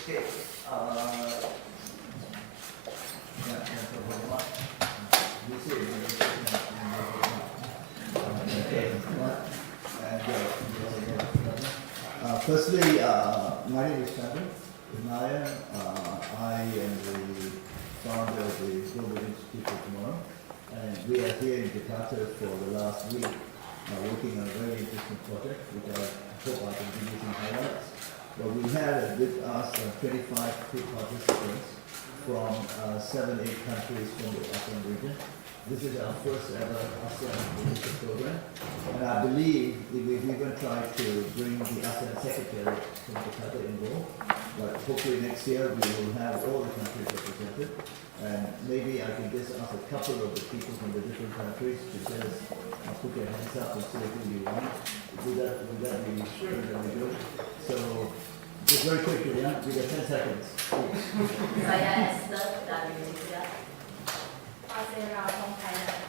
Okay. Firstly, my name is Chandra. I am the founder of the Global Institute for Tomorrow, and we are here in Jakarta for the last week, working on a very interesting project, which I hope I can give you some highlights. But we had with us 25 participants from 7-8 countries from the Asean region. This is our first ever Asean Young Leader Programme, and I believe we've even tried to bring the ASEAN Secretary from Jakarta involved, but hopefully next year we will have all the countries represented, and maybe I can just ask a couple of the people from the different countries to just put their hands up and say who you want. Would that be really good? So, just very quickly, yeah? We got 10 seconds. Saya Esther dari Indonesia. Azera from Thailand.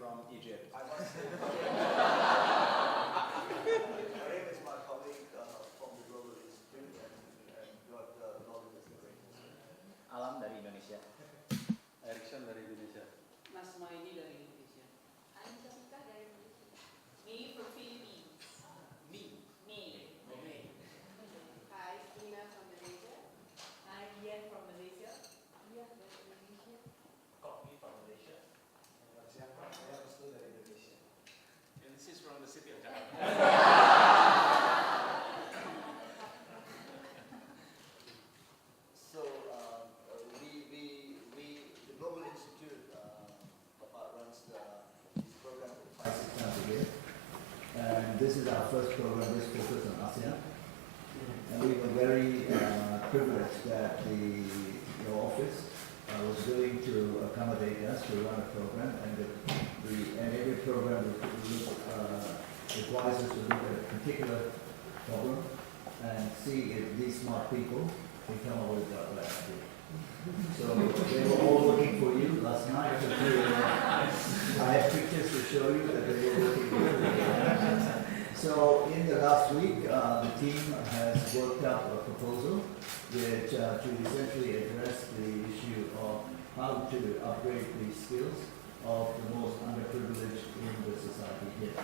From Egypt. My name is my colleague from the Global Institute and got Global Institute. Alam dari Indonesia. Erickson dari Indonesia. Mas Maini dari Indonesia. Anissa dari Indonesia. Me from Philippines. Me. Okay. Hi, Ina from Malaysia. Hi, Ian from Malaysia. Iya dari Indonesia. Kopi from Malaysia. And this is from the city of Jakarta. So the Global Institute runs this program for 5-6 times a year, and this is our first program just focused on ASEAN. And we were very privileged that your office was willing to accommodate us to run a program, and every program requires us to look at a particular problem and see if these smart people can come up with the right idea. So they were all looking for you last night. I have pictures to show you that they were looking for you. So in the last week, the team has worked up a proposal which to essentially address the issue of how to upgrade the skills of the most underprivileged in the society here.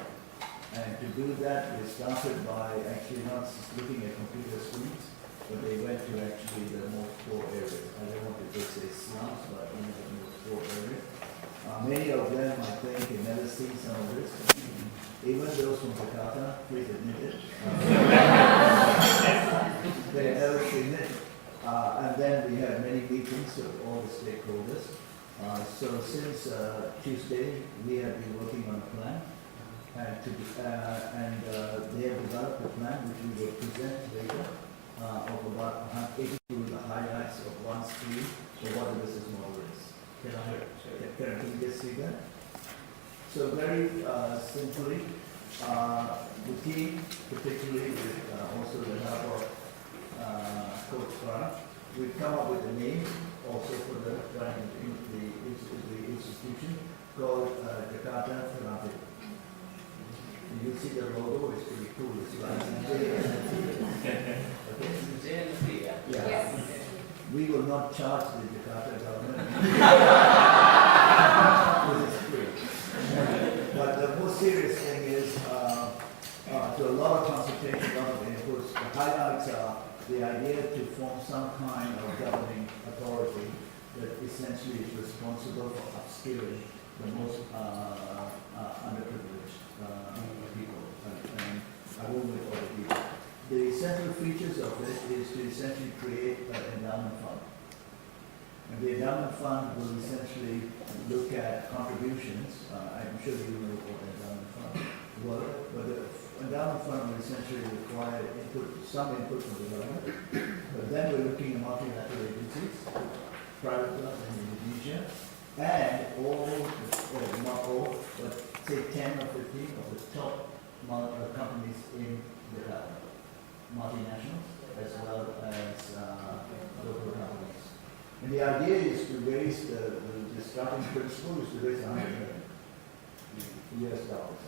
And to do that, we started by actually not just looking at computer screens, but they went to actually the most poor areas. I don't want to just say slums, but in the most poor areas. Many of them, I think, have never seen some of this. Even those from Jakarta, please admit it. They have never seen it. And then we had many meetings with all the stakeholders. So since Tuesday, we have been working on a plan. And they have developed a plan which we will present later of about 82 the highlights of one screen for what the business model is. Can you just see that? So very simply, the team, particularly with also the help of Coach Farah, we've come up with a name also for the institution called Jakarta Pelayanan. You see the logo, it's pretty cool. It's like Yes. We will not charge the Jakarta government. This is free. But the most serious thing is, to a lot of consultation, a lot of inputs, the highlights are the idea to form some kind of governing authority that essentially is responsible for upskilling the most underprivileged people. And I won't go all the details. The central features of this is to essentially create an endowment fund. And the endowment fund will essentially look at contributions. I'm sure you know what the endowment fund were, but the endowment fund will essentially require some input from the government, but then we're looking at multilateral agencies, private clubs in Indonesia, and not all, but say 10 or 15 of the top companies in the multinationals, as well as local companies. And the idea is to raise the starting principle is to raise $100 million US dollars.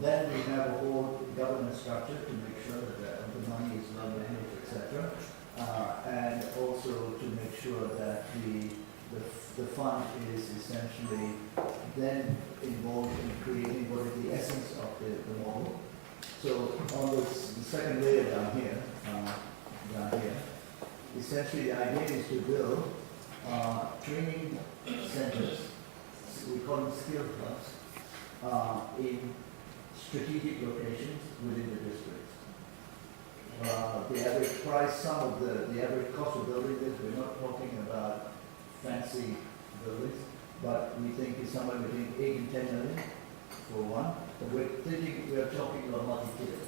Then we have a whole governance structure to make sure that the money is well managed, etc. And also to make sure that the fund is essentially then involved in creating what is the essence of the model. So on the second layer down here, essentially the idea is to build training centers, we call them skill clubs, in strategic locations within the districts. The average price, the average cost of building this, we're not talking about fancy buildings, but we think it's somewhere between 8 and 10 million for one. But we're talking about multi-tier.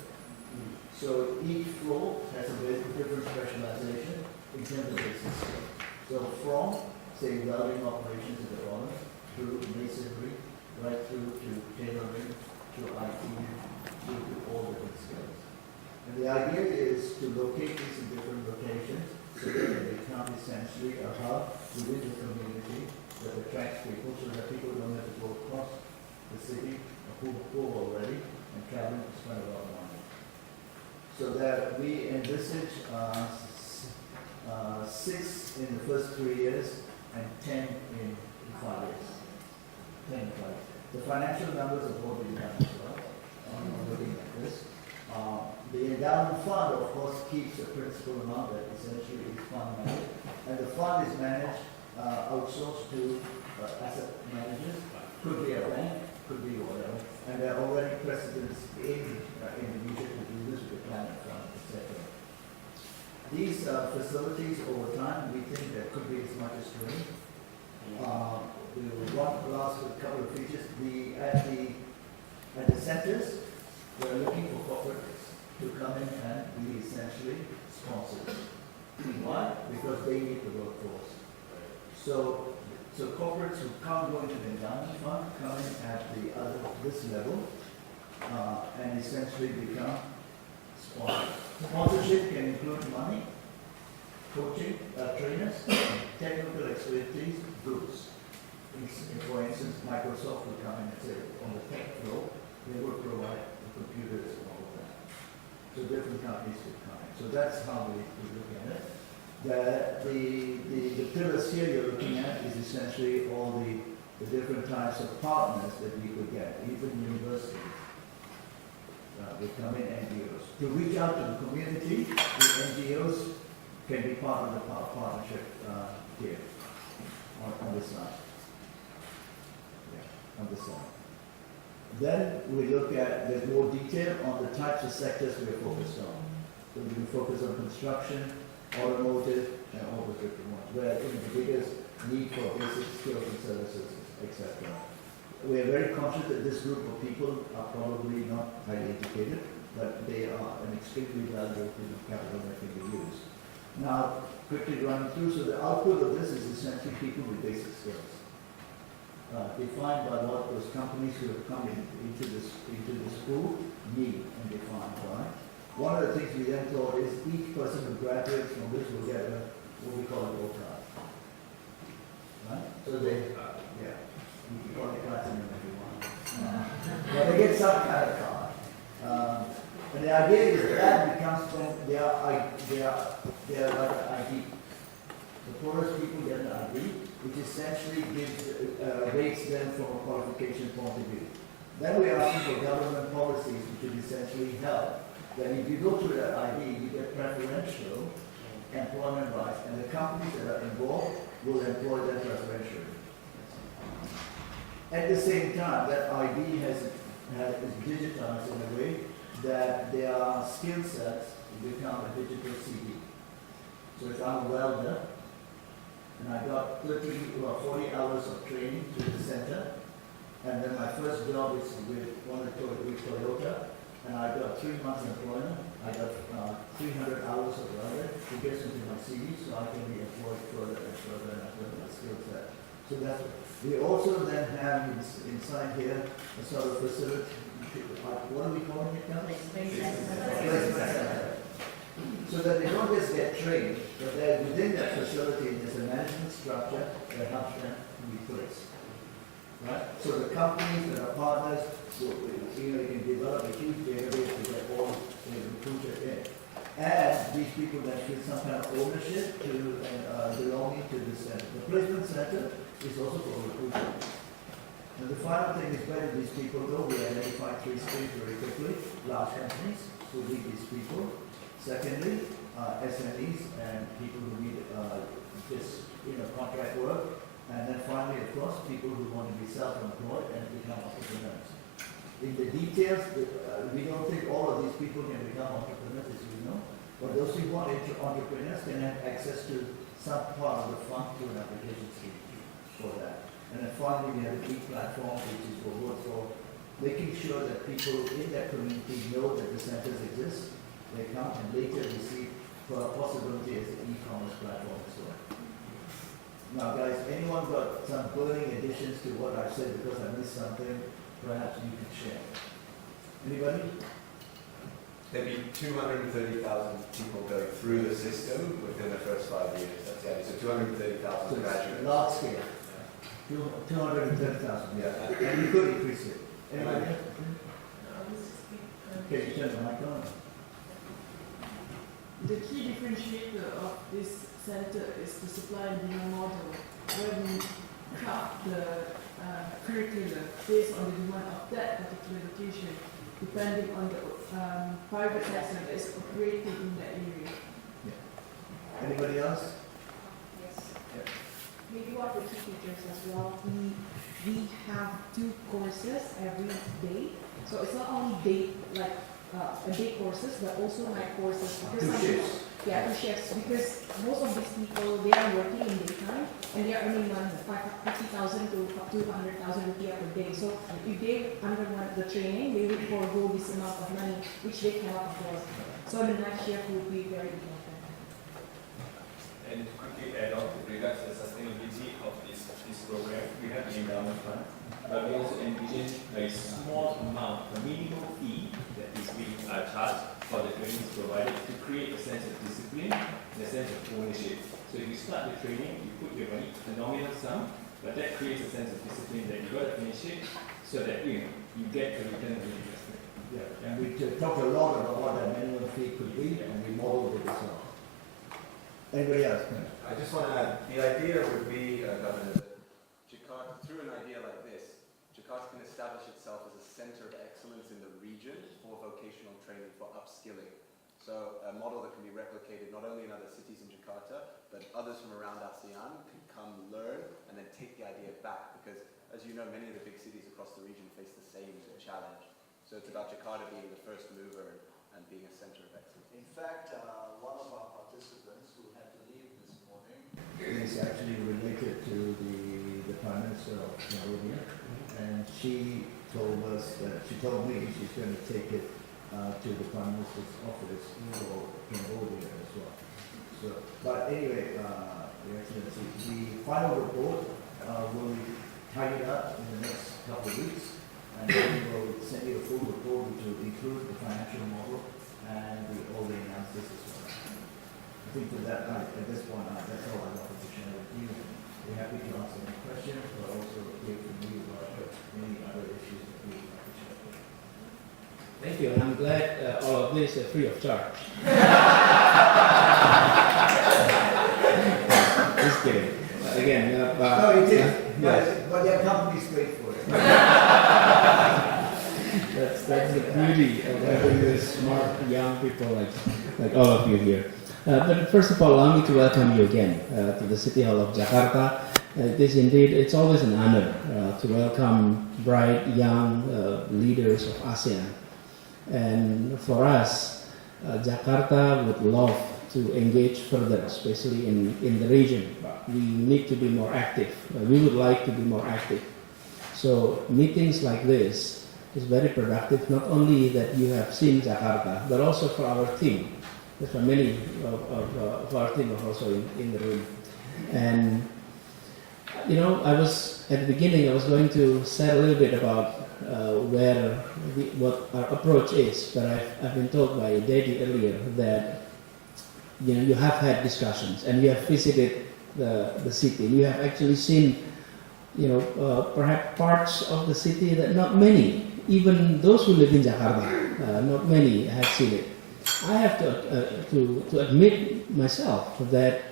So each floor has a very different specialization in terms of business skill. So from, say, welding operations in the bottom, through masonry, right through to tailoring, to IT, through to all different skills. And the idea is to locate these in different locations so that they become essentially a hub within the community that attracts people so that people don't have to go across the city who already and traveling to spend a lot of money. So that we envisage 6 in the first 3 years and 10 in 5 years. 10 in 5 years. The financial numbers have already done as well. Looking at this. The endowment fund, of course, keeps a principal amount that essentially is fund managed. And the fund is managed, outsourced to asset managers. Could be a bank, could be whatever. And there are already precedents in Indonesia to do this with the Pelayanan fund, etc. These facilities over time, we think there could be as much as 20. We will one last couple of features. At the centers, we're looking for corporates to come in and be essentially sponsors. Why? Because they need the workforce. So corporates who can't go into the endowment fund come in at this level and essentially become sponsors. Sponsorship can include money, coaching, trainers, technical expertise, goods. For instance, Microsoft will come in and say, on the tech floor, they will provide the computers and all of that. So different companies will come in. So that's how we look at it. The pillars here you're looking at is essentially all the different types of partners that we could get, even universities. They come in NGOs. To reach out to the community, the NGOs can be part of the partnership here on this side. On this side. Then we look at, there's more detail on the types of sectors we are focused on. So we can focus on construction, automotive, and all the different ones, where the biggest need for basic skills and services, etc. We are very conscious that this group of people are probably not highly educated, but they are an extremely valuable capital that can be used. Now, quickly running through, so the output of this is essentially people with basic skills. Defined by what those companies who have come into the school need and defined by. One of the things we then thought is each person who graduates from this will get what we call a gold card. Right? So they, you can call it platinum if you want. But they get some kind of card. And the idea is that becomes they are like an ID. The poorest people get an ID, which essentially rates them from a qualification point of view. Then we are asking for government policies which would essentially help. That if you go through that ID, you get preferential employment rights, and the companies that are involved will employ them preferentially. At the same time, that ID is digitized in a way that their skill sets become a digital CD. So if I'm a welder, and I got 30 or 40 hours of training through the center, and then my first job is with Toyota, and I got 3 months employment. I got 300 hours of learning to get into my CV, so I can be employed further and further and further my skill set. So that's we also then have inside here a sort of facility. What are we calling it now? Placement center. So that they don't just get trained, but they're within that facility there's a management structure that helps them to be placed. Right? So the companies that are partners, so, you can develop a huge database to get all the recruited in. And these people that feel some kind of ownership to belonging to the center. The placement center is also for recruitment. And the final thing is where do these people go? We identify 3 streams very quickly. Large companies who need these people. Secondly, SMEs and people who need just contract work. And then finally, of course, people who want to be self-employed and become entrepreneurs. In the details, we don't think all of these people can become entrepreneurs, as you know. But those who want entrepreneurs can have access to some part of the fund through an application scheme for that. And then finally, we have a key platform, which is for making sure that people in that community know that the centers exist. They come and later receive for a possibility as an e-commerce platform as well. Now, guys, anyone got some burning additions to what I've said because I missed something? Perhaps you can share. Anybody? There'd be 230,000 people going through the system within the first 5 years. That's it. So 230,000 graduates. Large scale. 230,000. Yeah. And you could increase it. Anybody else? Okay, you turn the mic on. The key differentiator of this center is the supply and demand model, where we craft the curriculum based on the demand of that particular location, depending on the private sector that is operating in that area. Yeah. Anybody else? Yes. Yeah. Maybe what the key features as well. We have 2 courses every day, so it's not only day a day courses, but also night courses. Because 2 shifts. Yeah, 2 shifts. Because most of these people, they are working in daytime and they are earning money, 50,000 to up to 100,000 rupiah per day. So if they underwent the training, they would forego this amount of money, which they cannot afford. So the night shift would be very important. And quickly add on with regards to the sustainability of this program, we have the endowment fund, but we also envision a small amount, a minimum fee that is being charged for the trainings provided to create a sense of discipline and a sense of ownership. So if you start the training, you put your money, a nominal sum, but that creates a sense of discipline that you got to finish it so that you get a return on investment. Yeah, and we talked a lot about what that minimum fee could be, and we modeled it as well. Anybody else? I just want to add, the idea would be, Governor, that Jakarta, through an idea like this, Jakarta can establish itself as a center of excellence in the region for vocational training, for upskilling. So a model that can be replicated not only in other cities in Jakarta, but others from around ASEAN can come learn and then take the idea back, because as you know, many of the big cities across the region face the same challenge. So it's about Jakarta being the first mover and being a center of excellence. In fact, one of our participants who had to leave this morning is actually related to the Prime Minister of Cambodia, and she told me she's going to take it to the Prime Minister's office for Cambodia as well. So, but anyway, Your Excellency, the final report will be tidied up in the next couple of weeks, and then we will send you a full report which will include the financial model and all the analysis as well. I think for that, at this point, that's all I wanted to share with you. We're happy to answer any questions, but also hear from you about any other issues that we would like to share. Thank you, and I'm glad all of this is free of charge. Just kidding. Again, no, it is. But their companies paid for it. That's the beauty of having this smart young people like all of you here. But first of all, allow me to welcome you again to the City Hall of Jakarta. It's always an honor to welcome bright young leaders of ASEAN. And for us, Jakarta would love to engage further, especially in the region. We need to be more active. We would like to be more active. So meetings like this is very productive, not only that you have seen Jakarta, but also for our team. There's many of our team are also in the room. And, you know, at the beginning, I was going to say a little bit about what our approach is, but I've been told by Daddy earlier that, you know, you have had discussions and you have visited the city. You have actually seen, you know, perhaps parts of the city that not many, even those who live in Jakarta, not many have seen it. I have to admit myself that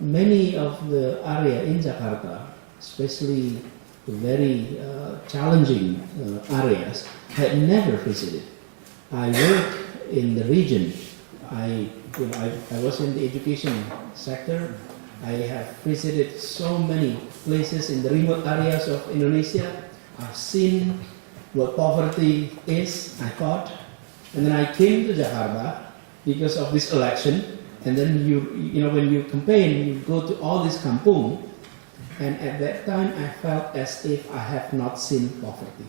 many of the area in Jakarta, especially the very challenging areas, I had never visited. I work in the region. I was in the education sector. I have visited so many places in the remote areas of Indonesia. I've seen what poverty is, I thought. And then I came to Jakarta because of this election. And then you know, when you campaign, you go to all this kampung. And at that time, I felt as if I have not seen poverty.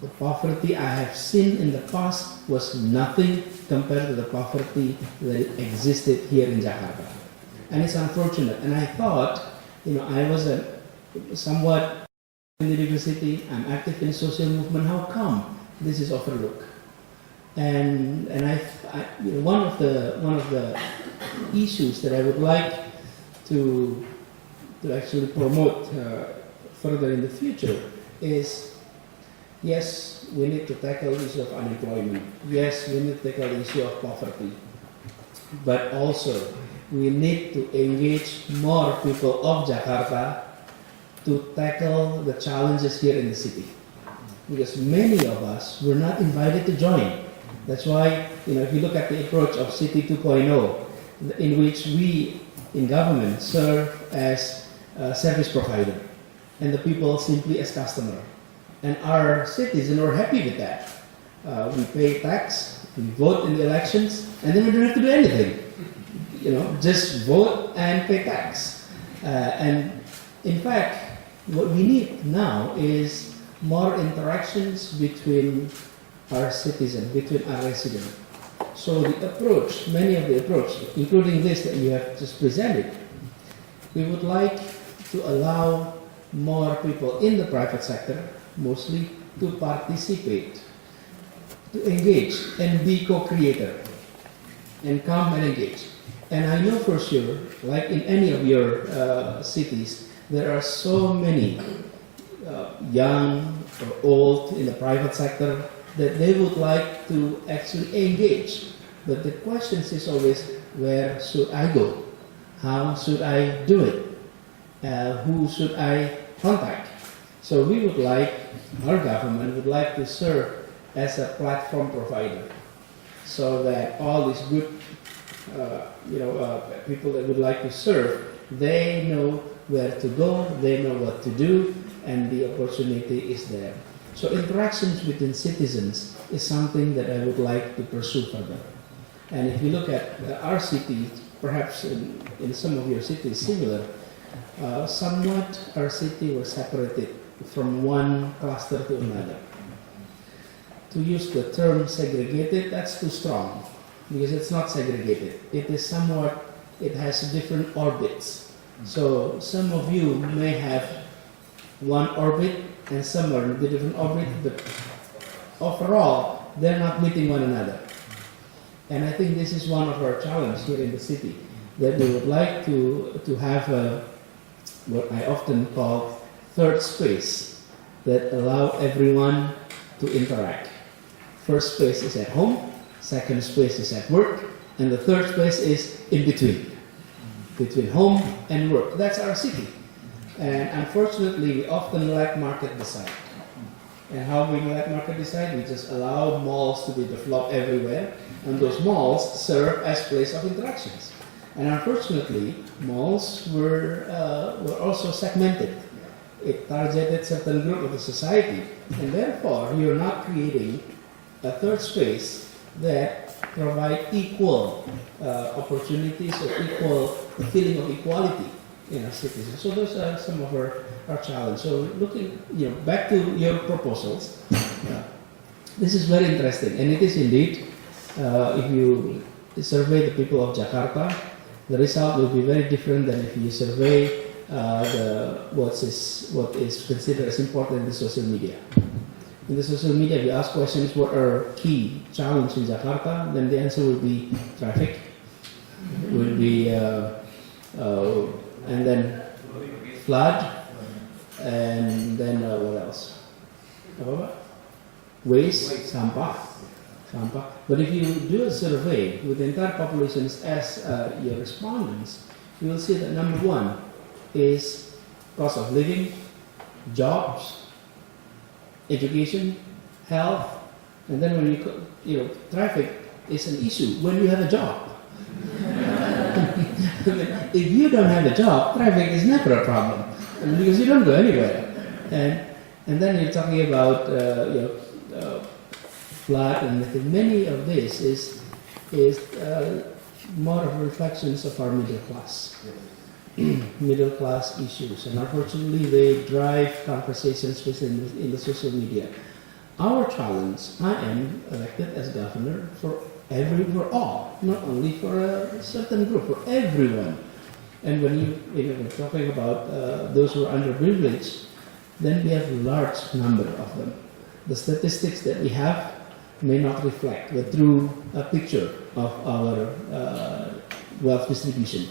The poverty I have seen in the past was nothing compared to the poverty that existed here in Jakarta. And it's unfortunate. And I thought, you know, I was somewhat in the university, I'm active in social movement, how come this is overlooked? And you know, one of the issues that I would like to actually promote further in the future is, yes, we need to tackle the issue of unemployment. Yes, we need to tackle the issue of poverty. But also, we need to engage more people of Jakarta to tackle the challenges here in the city. Because many of us were not invited to join. That's why, you know, if you look at the approach of City 2.0, in which we in government serve as a service provider, and the people simply as customer. And our citizens are happy with that. We pay tax, we vote in the elections, and then we don't have to do anything. You know, just vote and pay tax. And in fact, what we need now is more interactions between our citizens, between our residents. So the approach, many of the approach, including this that you have just presented, we would like to allow more people in the private sector, mostly, to participate, to engage and be co-creator, and come and engage. And I know for sure, like in any of your cities, there are so many young or old in the private sector that they would like to actually engage. But the question is always, where should I go? How should I do it? Who should I contact? So we would like, our government would like to serve as a platform provider, so that all these good people that would like to serve, they know where to go, they know what to do, and the opportunity is there. So interactions between citizens is something that I would like to pursue further. And if you look at our city, perhaps in some of your cities similar, somewhat our city was separated from one cluster to another. To use the term segregated, that's too strong, because it's not segregated. It is somewhat, it has different orbits. So some of you may have one orbit and some are in a different orbit, but overall, they're not meeting one another. And I think this is one of our challenges here in the city, that we would like to have what I often call third space, that allow everyone to interact. First space is at home, second space is at work, and the third space is in between home and work. That's our city. And unfortunately, we often let market decide. And how we let market decide? We just allow malls to be developed everywhere, and those malls serve as place of interactions. And unfortunately, malls were also segmented. It targeted certain group of the society, and therefore you're not creating a third space that provide equal opportunities or equal feeling of equality in our cities. So those are some of our challenges. So looking, back to your proposals, this is very interesting, and it is indeed, if you survey the people of Jakarta, the result will be very different than if you survey what is considered as important in the social media. In the social media, if you ask questions, what are key challenges in Jakarta, then the answer will be traffic, will be, and then flood, and then what else? Waste, sampah. But if you do a survey with the entire populations as your respondents, you will see that number one is cost of living, jobs, education, health, and then when traffic is an issue when you have a job. If you don't have a job, traffic is never a problem because you don't go anywhere. And then you're talking about flood, and I think many of this is more of reflections of our middle class. Middle class issues, and unfortunately they drive conversations in the social media. Our challenge, I am elected as governor for all, not only for a certain group, for everyone. And when we're talking about those who are underprivileged, then we have a large number of them. The statistics that we have may not reflect the true picture of our wealth distribution.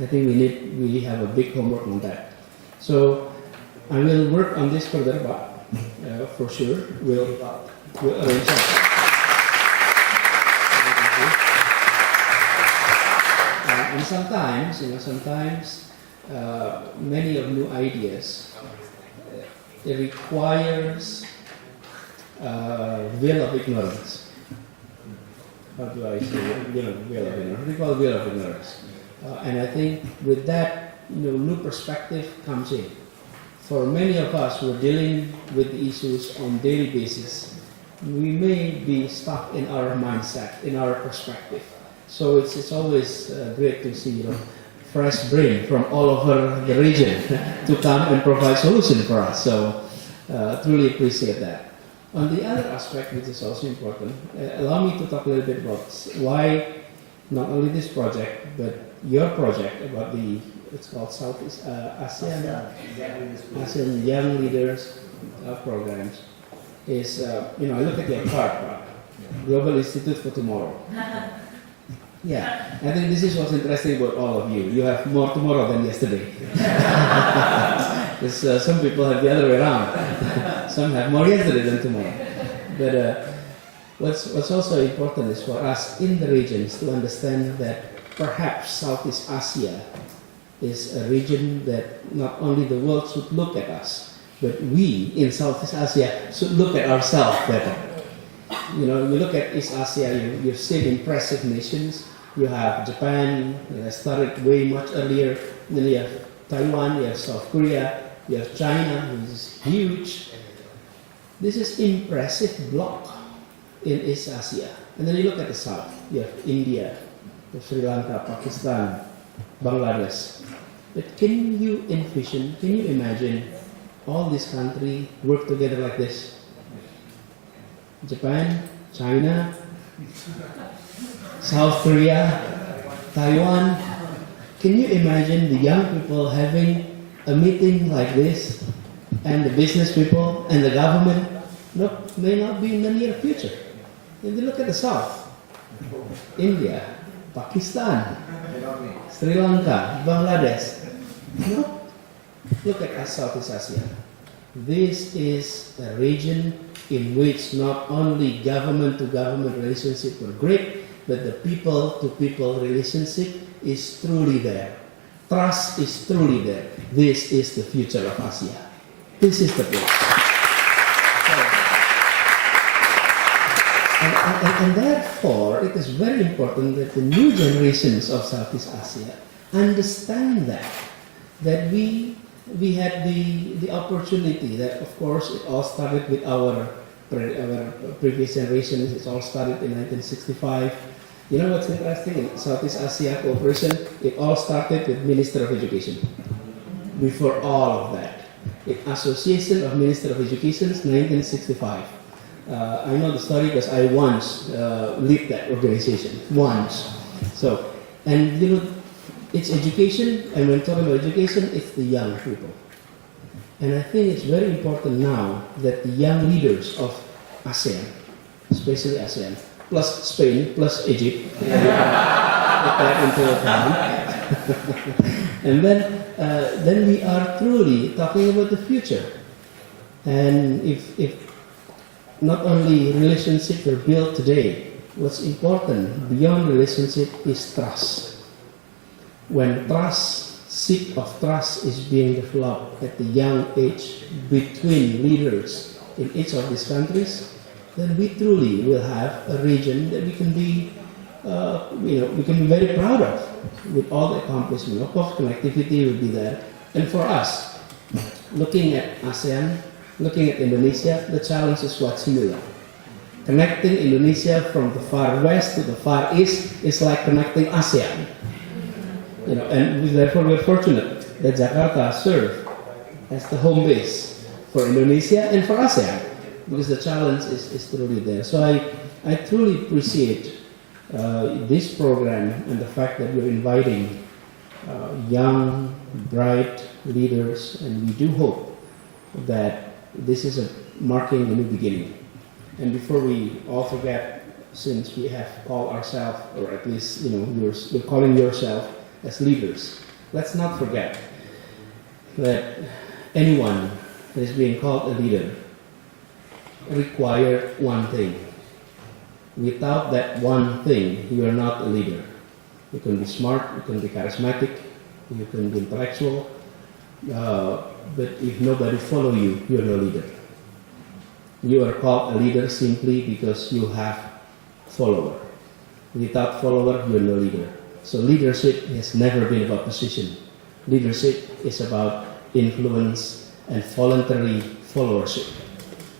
I think we have a big homework on that. So I will work on this further, but for sure we'll arrange that. And sometimes many of new ideas it requires veil of ignorance. How do I say it? Veil of ignorance. We call veil of ignorance. And I think with that, new perspective comes in. For many of us who are dealing with the issues on a daily basis, we may be stuck in our mindset, in our perspective. So it's always great to see fresh brain from all over the region to come and provide solution for us. So truly appreciate that. On the other aspect, which is also important, allow me to talk a little bit about why not only this project, but your project about it's called Southeast Asean Young Leaders Programs is, I look at your card, Global Institute for Tomorrow. Yeah, I think this is what's interesting about all of you. You have more tomorrow than yesterday. Because some people have the other way around. Some have more yesterday than tomorrow. But what's also important is for us in the regions to understand that perhaps Southeast Asia is a region that not only the world should look at us, but we in Southeast Asia should look at ourselves better. You look at East Asia, you've seen impressive nations. You have Japan, started way much earlier. Then you have Taiwan, you have South Korea, you have China, which is huge. This is impressive block in East Asia. And then you look at the south, you have India, Sri Lanka, Pakistan, Bangladesh. But can you envision, can you imagine all these countries work together like this? Japan, China, South Korea, Taiwan. Can you imagine the young people having a meeting like this, and the business people and the government may not be in the near future? If you look at the south, India, Pakistan, Sri Lanka, Bangladesh. Look at Southeast Asia. This is a region in which not only government-to-government relationship were great, but the people-to-people relationship is truly there. Trust is truly there. This is the future of Asia. This is the place. And therefore, it is very important that the new generations of Southeast Asia understand that we had the opportunity that, of course, it all started with our previous generations. It all started in 1965. You know what's interesting? In Southeast Asia cooperation, it all started with Minister of Education. Before all of that, the Association of Minister of Education, 1965. I know the story because I once led that organization, once. So, and you know, it's education, and when talking about education, it's the young people. And I think it's very important now that the young leaders of ASEAN, especially ASEAN, plus Spain, plus Egypt, put that into account. And then we are truly talking about the future. And if not only relationships are built today, what's important beyond relationship is trust. When seed of trust is being developed at the young age between leaders in each of these countries, then we truly will have a region that we can be, we can be very proud of with all the accomplishment. Of course, connectivity will be there. And for us, looking at ASEAN, looking at Indonesia, the challenge is quite similar. Connecting Indonesia from the far west to the far east is like connecting ASEAN. And therefore we're fortunate that Jakarta serves as the home base for Indonesia and for ASEAN, because the challenge is truly there. So I truly appreciate this program and the fact that you're inviting young, bright leaders, and we do hope that this is marking a new beginning. And before we all forget, since we have called ourselves, or at least you're calling yourself as leaders, let's not forget that anyone that is being called a leader requires one thing. Without that one thing, you are not a leader. You can be smart, you can be charismatic, you can be intellectual, but if nobody follows you, you're no leader. You are called a leader simply because you have follower. Without follower, you're no leader. So leadership has never been about position. Leadership is about influence and voluntary followership.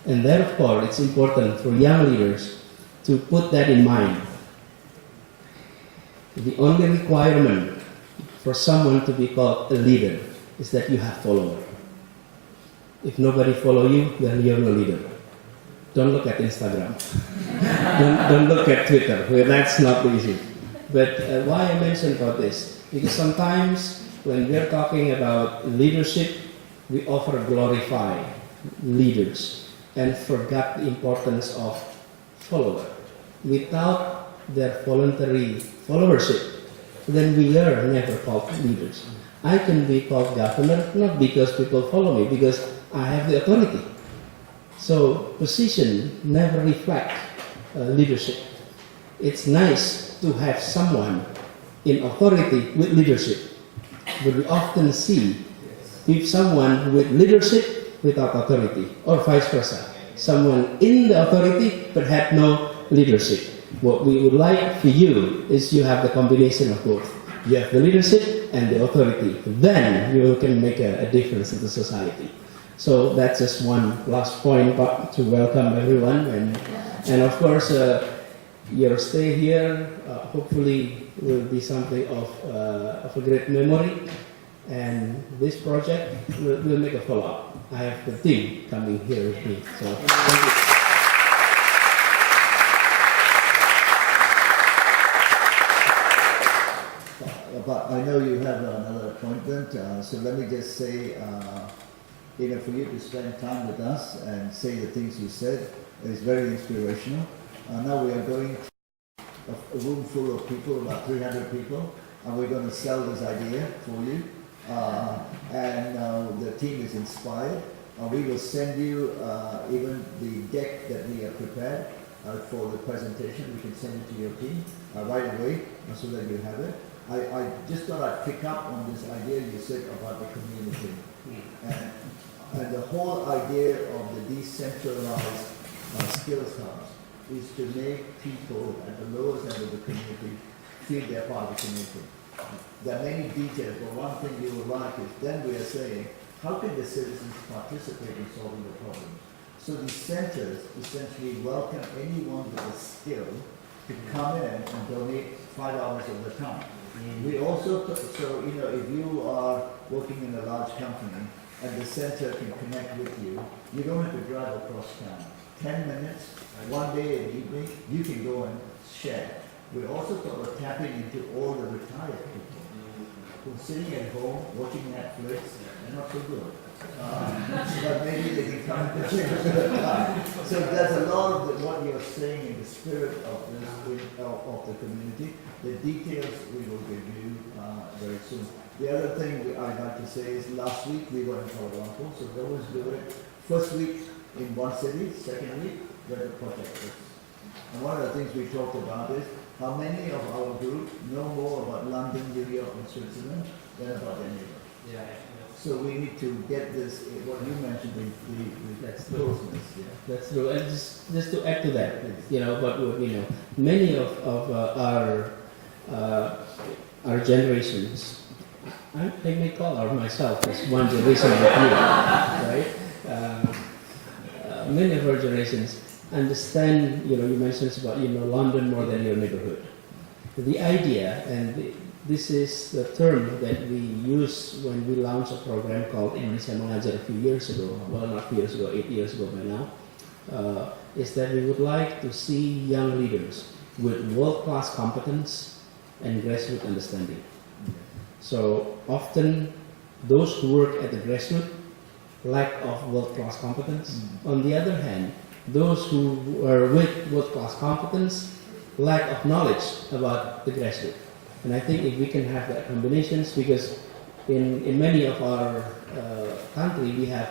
And therefore, it's important for young leaders to put that in mind. The only requirement for someone to be called a leader is that you have followers. If nobody follows you, then you're no leader. Don't look at Instagram. don't look at Twitter. Well, that's not the issue. But why I mentioned about this? Because sometimes when we're talking about leadership, we often glorify leaders and forget the importance of follower. Without their voluntary followership, then we are never called leaders. I can be called governor not because people follow me, because I have the authority. So position never reflects leadership. It's nice to have someone in authority with leadership, but we often see if someone with leadership without authority, or vice versa, someone in the authority but had no leadership. What we would like for you is you have the combination of both. You have the leadership and the authority. Then you can make a difference in the society. So that's just one last point to welcome everyone, and of course your stay here hopefully will be something of a great memory, and this project will make a follow-up. I have the team coming here with me, so thank you. But I know you have another appointment, so let me just say, for you to spend time with us and say the things you said is very inspirational. Now we are going to a room full of people, about 300 people, and we're going to sell this idea for you. And the team is inspired. We will send you even the deck that we have prepared for the presentation. We can send it to your team right away so that you have it. I just thought I'd pick up on this idea you said about the community. And the whole idea of the decentralized skills hubs is to make people at the lowest end of the community feel they're part of the community. There are many details, but one thing you would like is then we are saying, how can the citizens participate in solving the problem? So these centers essentially welcome anyone with a skill to come in and donate 5 hours of their time. We also, so you know, if you are working in a large company and the center can connect with you, you don't have to drive across town. 10 minutes, one day in the evening, you can go and share. We also thought of tapping into all the retired people who are sitting at home watching Netflix and not so good. But maybe they can come and share their time. So there's a lot of what you're saying in the spirit of this of the community. The details we will give you very soon. The other thing I'd like to say is last week we were in Palo Alto, so that was good. First week in one city, second week where the project is. And one of the things we talked about is how many of our group know more about London, New York, and Switzerland than about any of them. So we need to get this, what you mentioned, the closeness. Yeah. That's true. And just to add to that, you know, but you know, many of our generations, I may call myself as one generation with you, right? Many of our generations understand, you know, you mentioned about, you know, London more than your neighborhood. The idea, and this is the term that we use when we launched a program called Indonesia Mengajar a few years ago, well not a few years ago, 8 years ago by now, is that we would like to see young leaders with world-class competence and grassroots understanding. So often those who work at the grassroots lack of world-class competence. On the other hand, those who are with world-class competence lack of knowledge about the grassroots. And I think if we can have that combinations, because in many of our country we have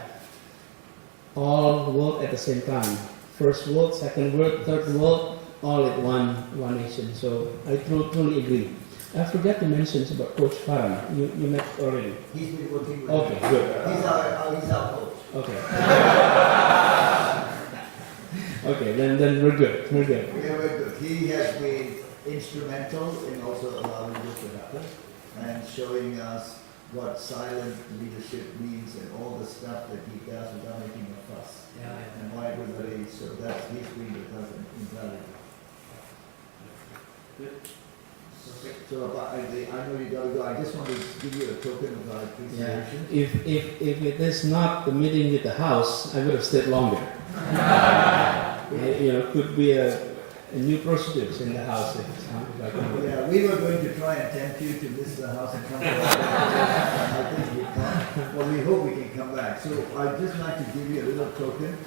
all work at the same time. First world, second world, third world, all at one nation. So I truly agree. I forgot to mention about Coach Farhan. You met already. He's been working with Okay, me. good. He's our coach. Okay. Okay, then we're good. We're good. Yeah, we're good. He has been instrumental in also allowing this to happen and showing us what silent leadership means and all the stuff that he does without making a fuss. And why it was raised. So that's he's been with us invaluable. So I know you gotta go. I just want to give you a token of our appreciation. If it is not the meeting with the house, I would have stayed longer. You know, could be a new procedures in the house. Yeah, we were going to try and tempt you to miss the house and come back. I think we can't. Well, we hope we can come back. So I'd just like to give you a little token.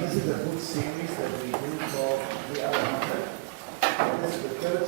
This is a book series that we do called The Other 100. This is the third